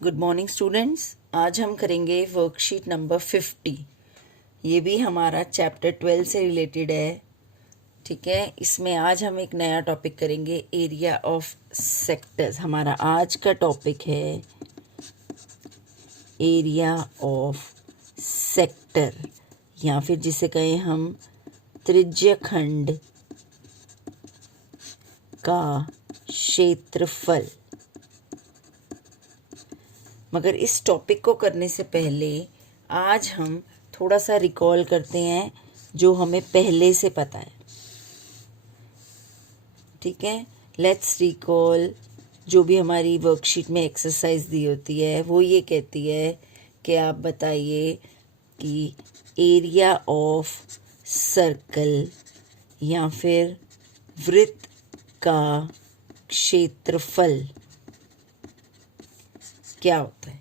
Good morning students. आज हम करेंगे वर्कशीट नंबर 50। ये भी हमारा चैप्टर 12 से रिलेटेड है। ठीक है, इसमें आज हम एक नया टॉपिक करेंगे, एरिया ऑफ सेक्टर्स। हमारा आज का टॉपिक है एरिया ऑफ सेक्टर, या फिर जिसे कहें हम त्रिज्यखंड का क्षेत्रफल। मगर इस टॉपिक को करने से पहले आज हम थोड़ा सा रिकॉल करते हैं जो हमें पहले से पता है। ठीक है, लेट्स रिकॉल। जो भी हमारी वर्कशीट में एक्सरसाइज दी होती है वो ये कहती है कि आप बताइए कि एरिया ऑफ सर्कल या फिर वृत्त का क्षेत्रफल क्या होता है।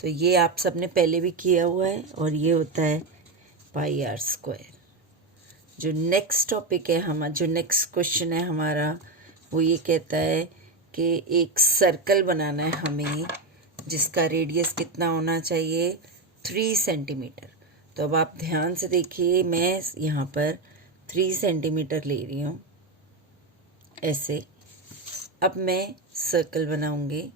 तो ये आप सबने पहले भी किया हुआ है और ये होता है पाई आर स्क्वायर। जो नेक्स्ट टॉपिक है हमारा, जो नेक्स्ट क्वेश्चन है हमारा, वो ये कहता है कि एक सर्कल बनाना है हमें जिसका रेडियस कितना होना चाहिए, 3 सेंटीमीटर। तो अब आप ध्यान से देखिए, मैं यहाँ पर 3 सेंटीमीटर ले रही हूँ ऐसे। अब मैं सर्कल बनाऊंगी।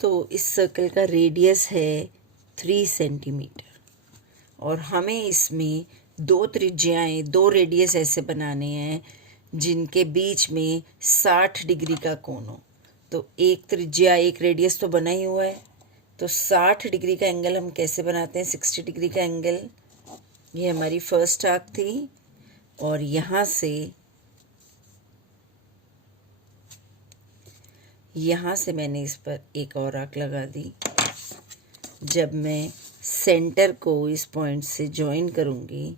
तो इस सर्कल का रेडियस है 3 सेंटीमीटर और हमें इसमें दो त्रिज्याएं, दो रेडियस ऐसे बनाने हैं जिनके बीच में 60 डिग्री का कोण हो। तो एक त्रिज्या, एक रेडियस तो बना ही हुआ है। तो 60 डिग्री का एंगल हम कैसे बनाते हैं? 60 डिग्री का एंगल, ये हमारी फर्स्ट आर्क थी और यहाँ से मैंने इस पर एक और आर्क लगा दी। जब मैं सेंटर को इस पॉइंट से ज्वाइन करूंगी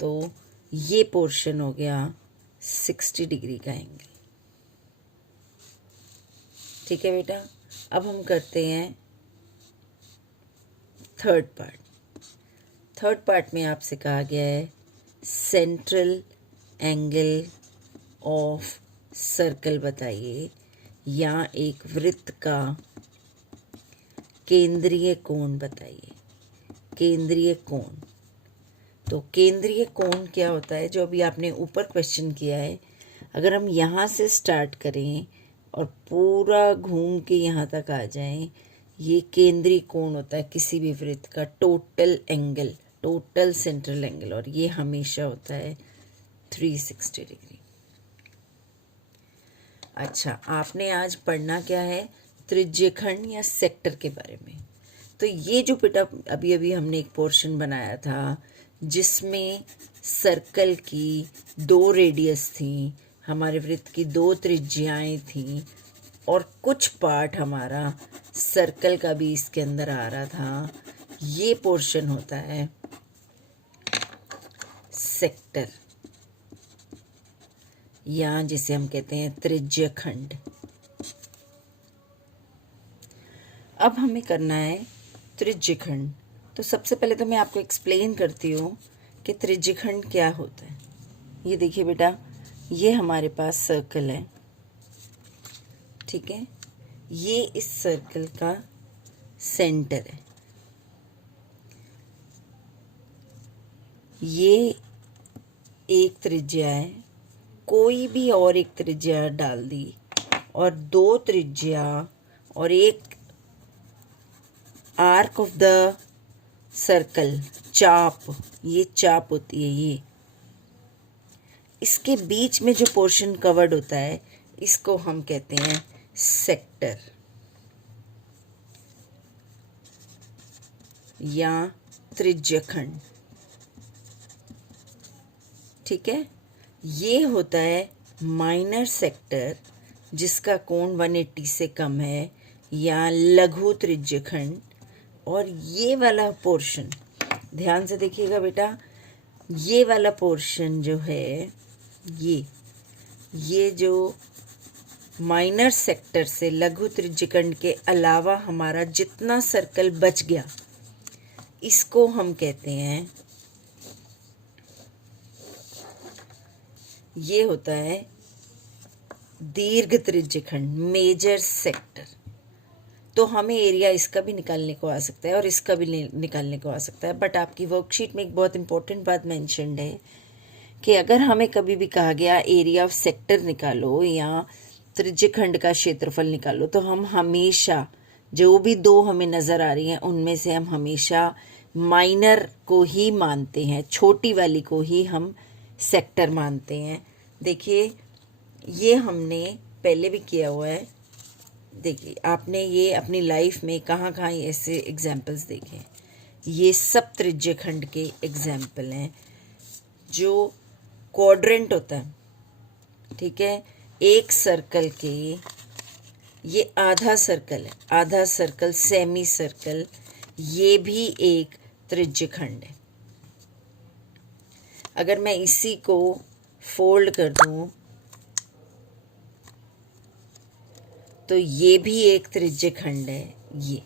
तो ये पोर्शन हो गया 60 डिग्री का एंगल। ठीक है बेटा, अब हम करते हैं थर्ड पार्ट। थर्ड पार्ट में आपसे कहा गया है सेंट्रल एंगल ऑफ सर्कल बताइए, या एक वृत्त का केंद्रीय कोण बताइए। केंद्रीय कोण, तो केंद्रीय कोण क्या होता है? जो अभी आपने ऊपर क्वेश्चन किया है, अगर हम यहाँ से स्टार्ट करें और पूरा घूम के यहाँ तक आ जाएं, ये केंद्रीय कोण होता है किसी भी वृत्त का, total angle, total central angle, और ये हमेशा होता है 360 डिग्री। अच्छा, आपने आज पढ़ना क्या है? त्रिज्यखंड या सेक्टर के बारे में। तो ये जो बेटा अभी अभी हमने एक पोर्शन बनाया था जिसमें सर्कल की 2 रेडियस थी, हमारे वृत्त की 2 त्रिज्याएं थी और कुछ पार्ट हमारा सर्कल का भी इसके अंदर आ रहा था, ये पोर्शन होता है सेक्टर, या जिसे हम कहते हैं त्रिज्यखंड। अब हमें करना है त्रिज्यखंड। तो सबसे पहले तो मैं आपको एक्सप्लेन करती हूँ कि त्रिज्यखंड क्या होता है। ये देखिए बेटा, ये हमारे पास सर्कल है। ठीक है, ये इस सर्कल का सेंटर है। ये एक त्रिज्या है, कोई भी और एक त्रिज्या डाल दी और 2 त्रिज्या और एक आर्क ऑफ द सर्कल, चाप, ये चाप होती है ये। इसके बीच में जो पोर्शन कवर्ड होता है इसको हम कहते हैं सेक्टर या त्रिज्यखंड। ठीक है, ये होता है माइनर सेक्टर जिसका कोण 180 से कम है, या लघु त्रिज्यखंड। और ये वाला पोर्शन, ध्यान से देखिएगा बेटा, ये वाला पोर्शन जो है, ये जो माइनर सेक्टर से लघु त्रिज्यखंड के अलावा हमारा जितना सर्कल बच गया, इसको हम कहते हैं, ये होता है दीर्घ त्रिज्यखंड, मेजर सेक्टर। तो हमें एरिया इसका भी निकालने को आ सकता है और इसका भी निकालने को आ सकता है। बट आपकी वर्कशीट में एक बहुत इंपॉर्टेंट बात मेंशन्ड है कि अगर हमें कभी भी कहा गया एरिया ऑफ सेक्टर निकालो या त्रिज्यखंड का क्षेत्रफल निकालो, तो हम हमेशा जो भी दो हमें नज़र आ रही हैं उनमें से हम हमेशा माइनर को ही मानते हैं, छोटी वाली को ही हम सेक्टर मानते हैं। देखिए ये हमने पहले भी किया हुआ है। देखिए आपने ये अपनी लाइफ में कहाँ कहाँ ऐसे एग्जाम्पल्स देखे हैं। ये सब त्रिज्यखंड के एग्जाम्पल हैं। जो क्वाड्रेंट होता है, ठीक है, एक सर्कल के, ये आधा सर्कल है, आधा सर्कल, सेमी सर्कल, ये भी एक त्रिज्यखंड है। अगर मैं इसी को फोल्ड कर दूं तो ये भी एक त्रिज्यखंड है, ये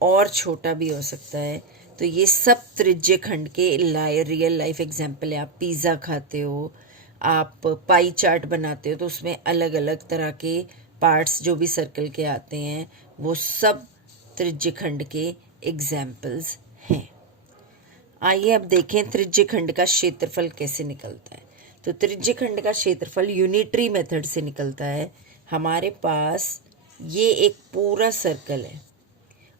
और छोटा भी हो सकता है। तो ये सब त्रिज्यखंड के रियल लाइफ एग्जाम्पल है। आप पिज़्ज़ा खाते हो, आप पाई चार्ट बनाते हो, तो उसमें अलग अलग तरह के पार्ट्स जो भी सर्कल के आते हैं वो सब त्रिज्यखंड के एग्जाम्पल्स हैं। आइए अब देखें त्रिज्यखंड का क्षेत्रफल कैसे निकलता है। तो त्रिज्यखंड का क्षेत्रफल यूनिटरी मेथड से निकलता है। हमारे पास ये एक पूरा सर्कल है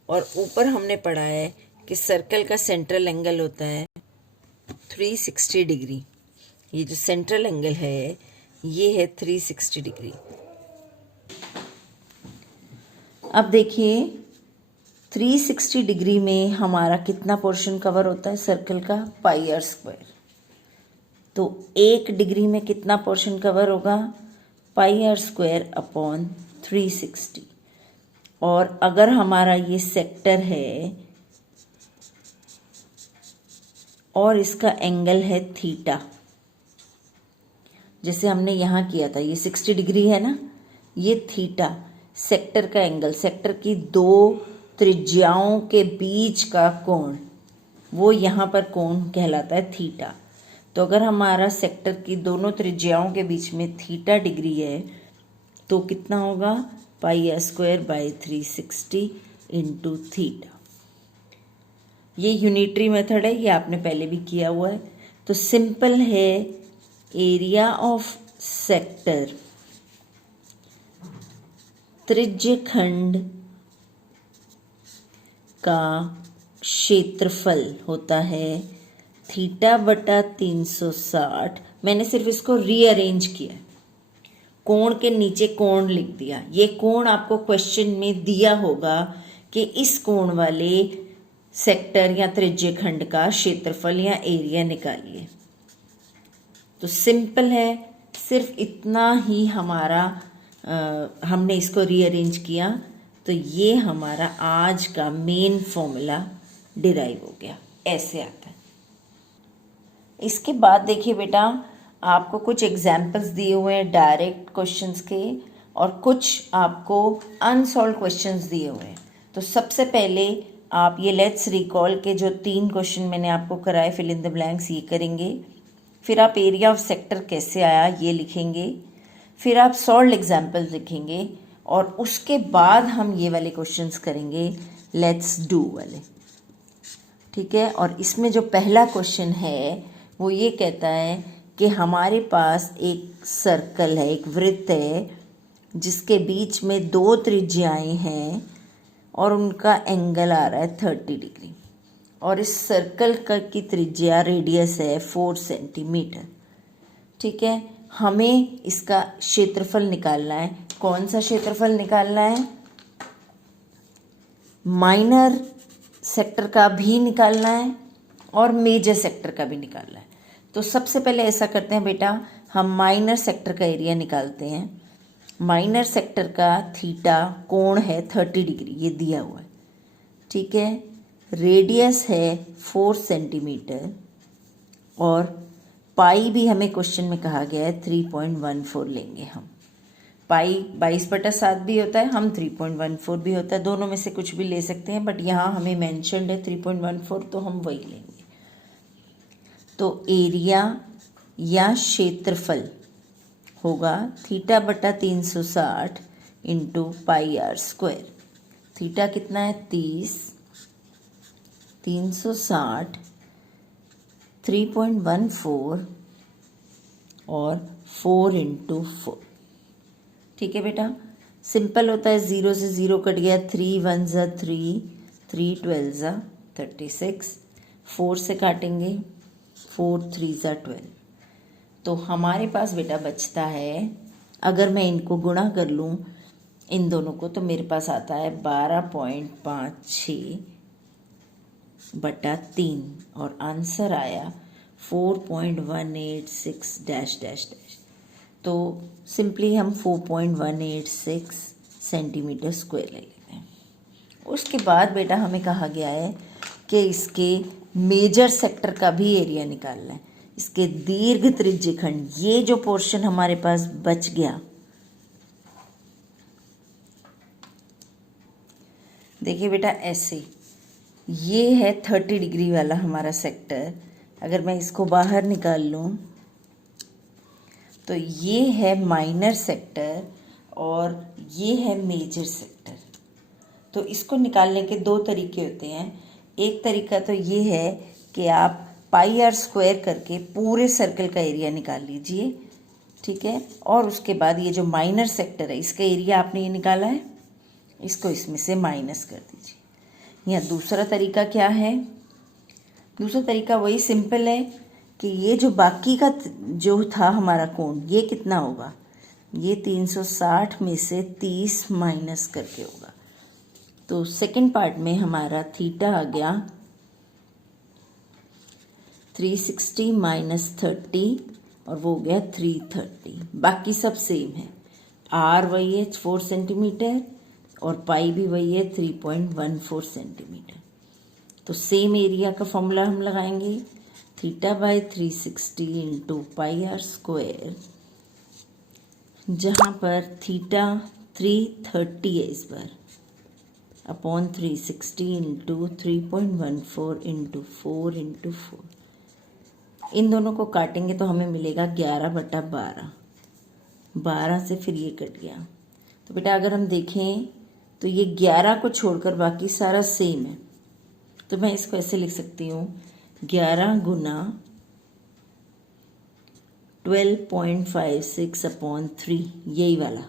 और ऊपर हमने पढ़ा है कि सर्कल का सेंट्रल एंगल होता है 360 डिग्री। ये जो सेंट्रल एंगल है ये है 360 डिग्री। अब देखिए 360 डिग्री में हमारा कितना पोर्शन कवर होता है सर्कल का, पाई आर स्क्वायर। तो 1 डिग्री में कितना पोर्शन कवर होगा, पाई आर स्क्वायर अपॉन 360। और अगर हमारा ये सेक्टर है और इसका एंगल है थीटा, जैसे हमने यहाँ किया था, ये 60 डिग्री है ना, ये थीटा सेक्टर का एंगल, सेक्टर की दो त्रिज्याओं के बीच का कोण, वो यहाँ पर कोण कहलाता है थीटा। तो अगर हमारा सेक्टर की दोनों त्रिज्याओं के बीच में थीटा डिग्री है तो कितना होगा, pi R square by 360 into theta. ये यूनिटरी मेथड है, ये आपने पहले भी किया हुआ है। तो सिंपल है, एरिया ऑफ सेक्टर त्रिज्यखंड का क्षेत्रफल होता है थीटा बटा 360। मैंने सिर्फ इसको रीअरेंज किया, कोण के नीचे कोण लिख दिया। ये कोण आपको क्वेश्चन में दिया होगा कि इस कोण वाले सेक्टर या त्रिज्यखंड का क्षेत्रफल या एरिया निकालिए। तो सिंपल है, सिर्फ इतना ही हमारा हमने इसको रीअरेंज किया तो ये हमारा आज का मेन फॉर्मूला डिराइव हो गया, ऐसे आता है। इसके बाद देखिए बेटा, आपको कुछ एग्जाम्पल्स दिए हुए हैं डायरेक्ट क्वेश्चंस के और कुछ आपको अनसॉल्व क्वेश्चंस दिए हुए हैं। तो सबसे पहले आप ये लेट्स रिकॉल के जो 3 क्वेश्चन मैंने आपको कराए, फिल इन द ब्लैंक्स, ये करेंगे। फिर आप एरिया ऑफ सेक्टर कैसे आया ये लिखेंगे। फिर आप सॉल्व एग्जाम्पल्स लिखेंगे और उसके बाद हम ये वाले क्वेश्चंस करेंगे, लेट्स डू वाले, ठीक है। और इसमें जो पहला क्वेश्चन है वो ये कहता है कि हमारे पास एक सर्कल है, एक वृत्त है जिसके बीच में 2 त्रिज्याएं हैं और उनका एंगल आ रहा है 30 डिग्री और इस सर्कल की त्रिज्या रेडियस है 4 सेंटीमीटर, ठीक है। हमें इसका क्षेत्रफल निकालना है। कौन सा क्षेत्रफल निकालना है, माइनर सेक्टर का भी निकालना है और मेजर सेक्टर का भी निकालना है। तो सबसे पहले ऐसा करते हैं बेटा, हम माइनर सेक्टर का एरिया निकालते हैं। माइनर सेक्टर का थीटा कोण है 30 डिग्री, ये दिया हुआ है, ठीक है। रेडियस है 4 सेंटीमीटर और पाई भी हमें क्वेश्चन में कहा गया है 3.14 लेंगे हम। पाई 22/7 भी होता है, हम 3.14 भी होता है, दोनों में से कुछ भी ले सकते हैं, बट यहाँ हमें मेंशन्ड है 3.14 तो हम वही लेंगे। तो एरिया या क्षेत्रफल होगा θ/360 इंटू πr²। थीटा कितना है 30, 360, 3.14 और 4 इंटू 4। ठीक है बेटा, सिंपल होता है, 0 से 0 कट गया, 3 1 ज़ा 3, 3 12 ज़ा 36, 4 से काटेंगे 4 3 ज़ा 12। तो हमारे पास बेटा बचता है, अगर मैं इनको गुणा कर लूँ इन दोनों को, तो मेरे पास आता है 12.56/3 और आंसर आया 4.186 डैश डैश डैश। तो सिंपली हम 4.186 सेंटीमीटर स्क्वायर ले लेते हैं। उसके बाद बेटा हमें कहा गया है कि इसके मेजर सेक्टर का भी एरिया निकालना है, इसके दीर्घ त्रिज्यखंड, ये जो पोर्शन हमारे पास बच गया, देखिए बेटा ऐसे, ये है 30 डिग्री वाला हमारा सेक्टर। अगर मैं इसको बाहर निकाल लूँ तो ये है माइनर सेक्टर और ये है मेजर सेक्टर। तो इसको निकालने के दो तरीके होते हैं। एक तरीका तो ये है कि आप πr² करके पूरे सर्कल का एरिया निकाल लीजिए, ठीक है, और उसके बाद ये जो माइनर सेक्टर है इसका एरिया आपने ये निकाला है, इसको इसमें से माइनस कर दीजिए। या दूसरा तरीका क्या है, दूसरा तरीका वही सिंपल है कि ये जो बाकी का जो था हमारा कोण, ये कितना होगा, ये 360 में से 30 माइनस करके होगा। तो सेकंड पार्ट में हमारा थीटा आ गया 360 माइनस 30 और वो हो गया 330। बाकी सब सेम है, आर वही है 4 सेंटीमीटर और पाई भी वही है 3.14 सेंटीमीटर। तो सेम एरिया का फॉर्मूला हम लगाएंगे, θ/360 इंटू πr², जहाँ पर थीटा 330 है इस बार, अपॉन 360 इंटू 3.14 इंटू 4 इंटू 4। इन दोनों को काटेंगे तो हमें मिलेगा 11/12, 12 से फिर ये कट गया। तो बेटा अगर हम देखें तो ये 11 को छोड़कर बाकी सारा सेम है, तो मैं इसको ऐसे लिख सकती हूँ 11 गुना 12.56/3, यही वाला,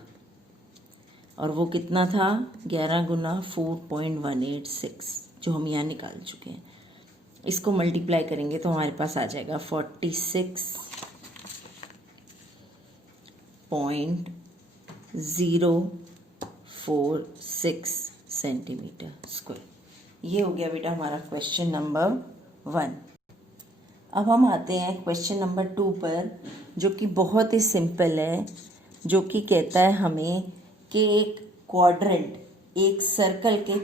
और वो कितना था 11 गुना 4.186 जो हम यहाँ निकाल चुके हैं। इसको मल्टीप्लाई करेंगे तो हमारे पास आ जाएगा 46.046 सेंटीमीटर स्क्वायर। ये हो गया बेटा हमारा क्वेश्चन नंबर 1। अब हम आते हैं क्वेश्चन नंबर 2 पर, जो कि बहुत ही सिंपल है, जो कि कहता है हमें कि एक क्वाड्रेंट, एक सर्कल के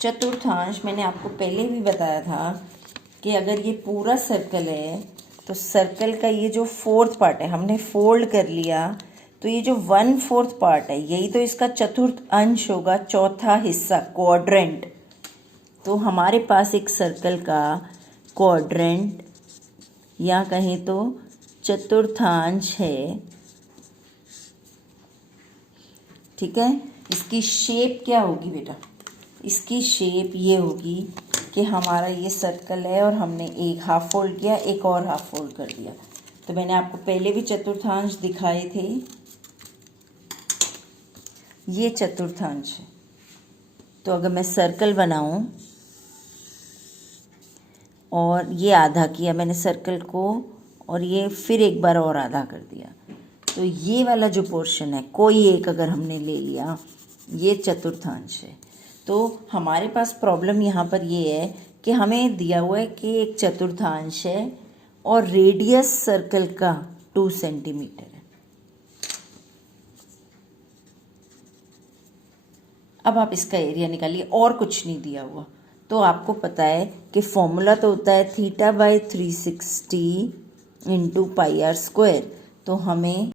चतुर्थांश मैंने आपको पहले भी बताया था कि अगर ये पूरा सर्कल है तो सर्कल का ये जो 4th पार्ट है हमने फोल्ड कर लिया, तो ये जो 1/4 पार्ट है यही तो इसका चतुर्थ अंश होगा, चौथा हिस्सा, क्वाड्रेंट। तो हमारे पास एक सर्कल का क्वाड्रेंट या कहें तो चतुर्थांश है, ठीक है। इसकी शेप क्या होगी बेटा, इसकी शेप ये होगी कि हमारा ये सर्कल है और हमने एक हाफ फोल्ड किया, एक और हाफ फोल्ड कर दिया। तो मैंने आपको पहले भी चतुर्थांश दिखाए थे, ये चतुर्थांश है। तो अगर मैं सर्कल बनाऊं और ये आधा किया मैंने सर्कल को, और ये फिर एक बार और आधा कर दिया, तो ये वाला जो पोर्शन है कोई एक अगर हमने ले लिया, ये चतुर्थांश है। तो हमारे पास प्रॉब्लम यहाँ पर ये है कि हमें दिया हुआ है कि एक चतुर्थांश है और रेडियस सर्कल का 2 सेंटीमीटर है। अब आप इसका एरिया निकालिए, और कुछ नहीं दिया हुआ। तो आपको पता है कि फॉर्मूला तो होता है θ/360 इंटू πr²। तो हमें